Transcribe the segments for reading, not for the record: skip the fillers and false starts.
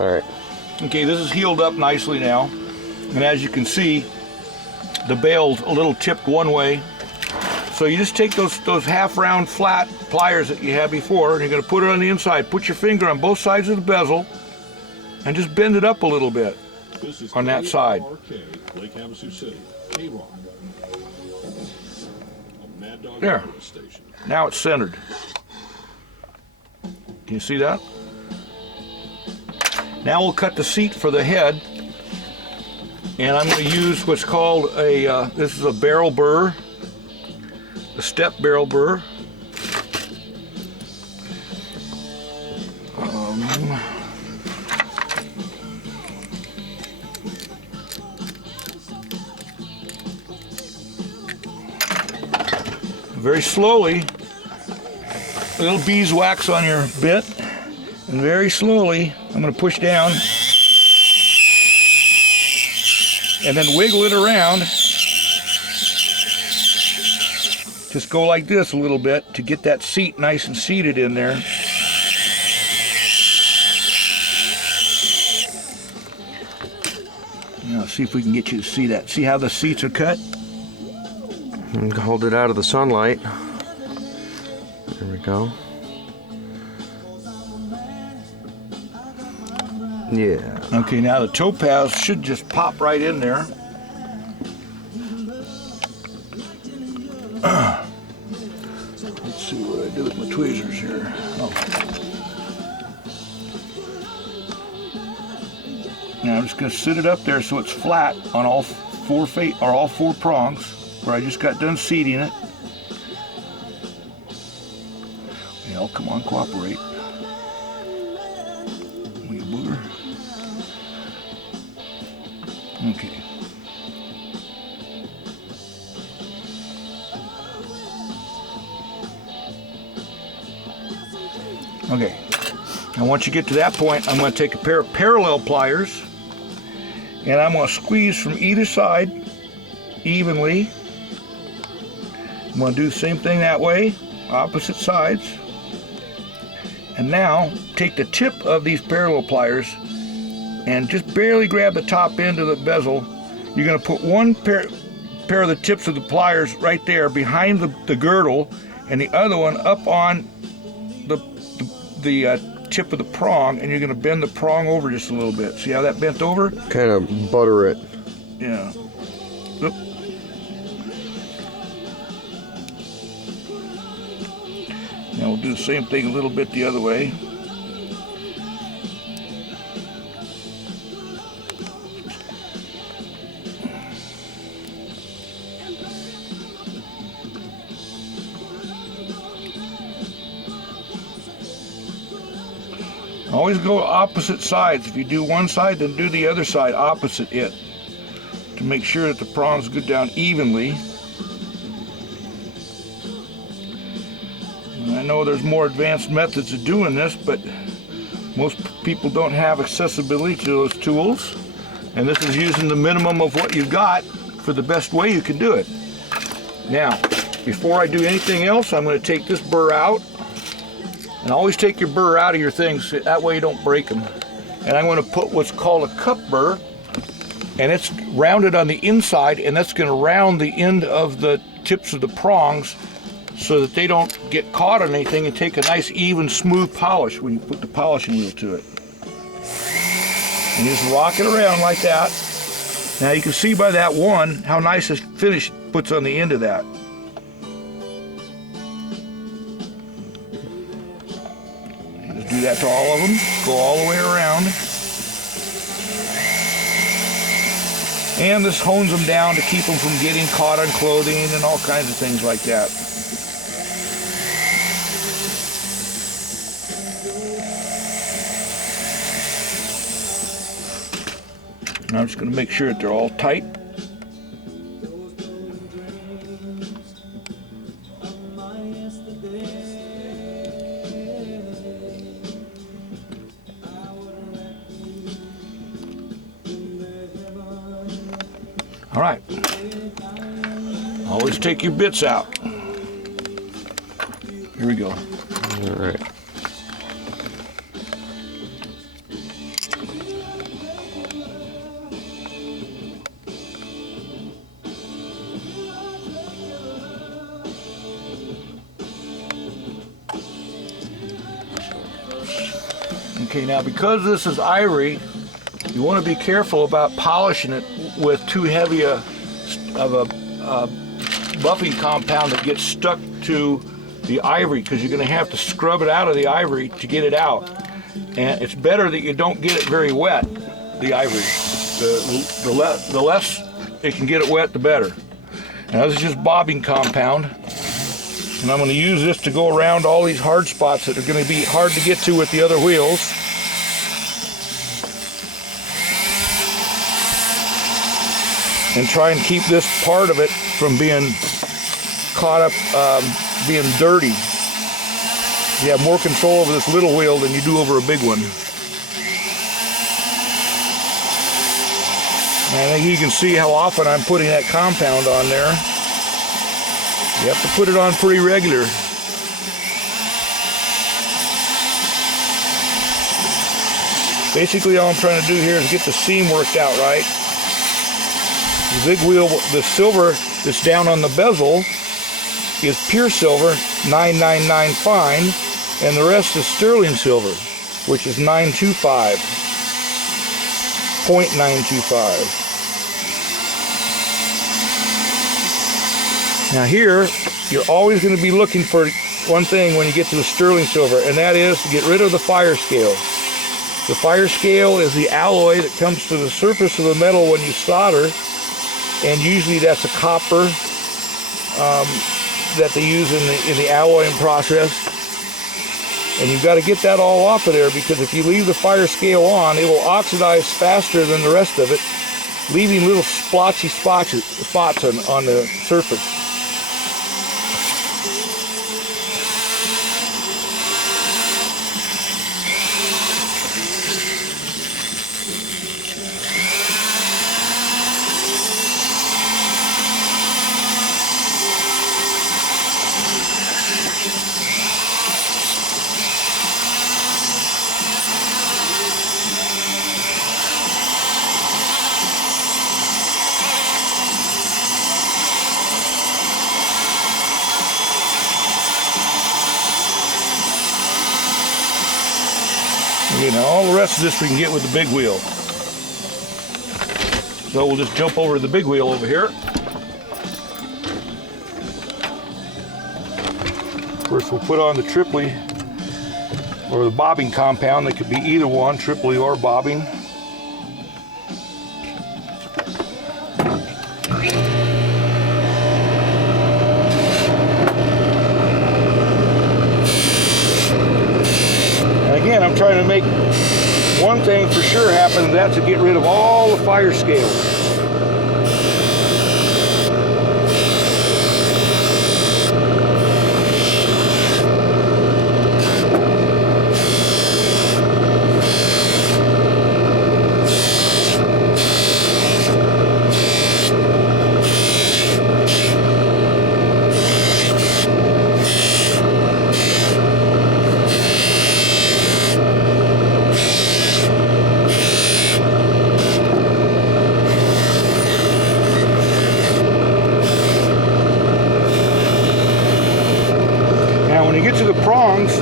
All right. Okay, this is healed up nicely now. And as you can see, the bail's a little tipped one way. So you just take those half round flat pliers that you had before, and you're going to put it on the inside. Put your finger on both sides of the bezel and just bend it up a little bit on that side. There. Now it's centered. Can you see that? Now we'll cut the seat for the head, and I'm going to use what's called this is a barrel burr, a step barrel burr. Very slowly, a little beeswax on your bit, and very slowly I'm going to push down and then wiggle it around. Just go like this a little bit to get that seat nice and seated in there. Now see if we can get you to see that. See how the seats are cut? And hold it out of the sunlight. There we go. Yeah. Okay, now the topaz should just pop right in there. Let's see what I do with my tweezers here. Oh. Now I'm just going to sit it up there so it's flat on all four prongs where I just got done seating it. Yeah, come on, cooperate. You booger. Okay. Okay. Now once you get to that point, I'm going to take a pair of parallel pliers and I'm going to squeeze from either side evenly. I'm going to do the same thing that way, opposite sides. And now take the tip of these parallel pliers and just barely grab the top end of the bezel. You're going to put one pair of the tips of the pliers right there behind the girdle, and the other one up on the tip of the prong, and you're going to bend the prong over just a little bit. See how that bent over? Kind of butter it. Yeah. Oop. Now we'll do the same thing a little bit the other way. Always go opposite sides. If you do one side, then do the other side opposite it to make sure that the prongs go down evenly. And I know there's more advanced methods of doing this, but most people don't have accessibility to those tools. And this is using the minimum of what you've got for the best way you can do it. Now, before I do anything else, I'm going to take this burr out. And always take your burr out of your things, that way you don't break them. And I'm going to put what's called a cup burr, and it's rounded on the inside, and that's going to round the end of the tips of the prongs so that they don't get caught on anything, and take a nice even smooth polish when you put the polishing wheel to it. And just rock it around like that. Now you can see by that one how nice this finish puts on the end of that. Do that to all of them. Go all the way around. And this hones them down to keep them from getting caught on clothing and all kinds of things like that. And I'm just going to make sure that they're all tight. All right, always take your bits out. Here we go. All right. Okay, now because this is ivory, you want to be careful about polishing it with too heavy of a buffing compound that gets stuck to the ivory, because you're going to have to scrub it out of the ivory to get it out. And it's better that you don't get it very wet, the ivory. The less it can get it wet, the better. Now this is just bobbing compound, and I'm going to use this to go around all these hard spots that are going to be hard to get to with the other wheels. And try and keep this part of it from being caught up, being dirty. You have more control over this little wheel than you do over a big one. And I think you can see how often I'm putting that compound on there. You have to put it on pretty regular. Basically all I'm trying to do here is get the seam worked out right. The big wheel, the silver that's down on the bezel is pure silver, 999 fine, and the rest is sterling silver, which is 925, 0.925. Now here, you're always going to be looking for one thing when you get to the sterling silver, and that is to get rid of the fire scale. The fire scale is the alloy that comes to the surface of the metal when you solder, and usually that's a copper that they use in the alloying process. And you've got to get that all off of there, because if you leave the fire scale on, it will oxidize faster than the rest of it, leaving little splotchy spots on the surface. You know, all the rest of this we can get with the big wheel. So we'll just jump over to the big wheel over here. First we'll put on the triply, or the bobbing compound. That could be either one, triply or bobbing. Again, I'm trying to make one thing for sure happen, and that's to get rid of all the fire scales. When you get to the prongs,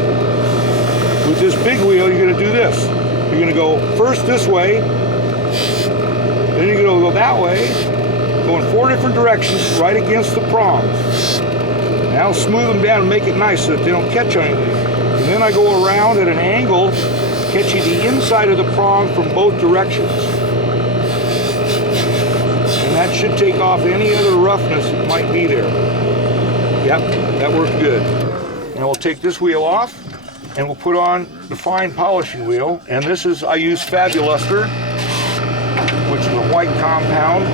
with this big wheel, you're going to do this. You're going to go first this way, then you're going to go that way, go in 4 different directions right against the prongs. Now smooth them down and make it nice so that they don't catch on anything. And then I go around at an angle, catching the inside of the prong from both directions. And that should take off any other roughness that might be there. Yep, that worked good. And we'll take this wheel off, and we'll put on the fine polishing wheel. And this is, I use Fabuluster, which is a white compound.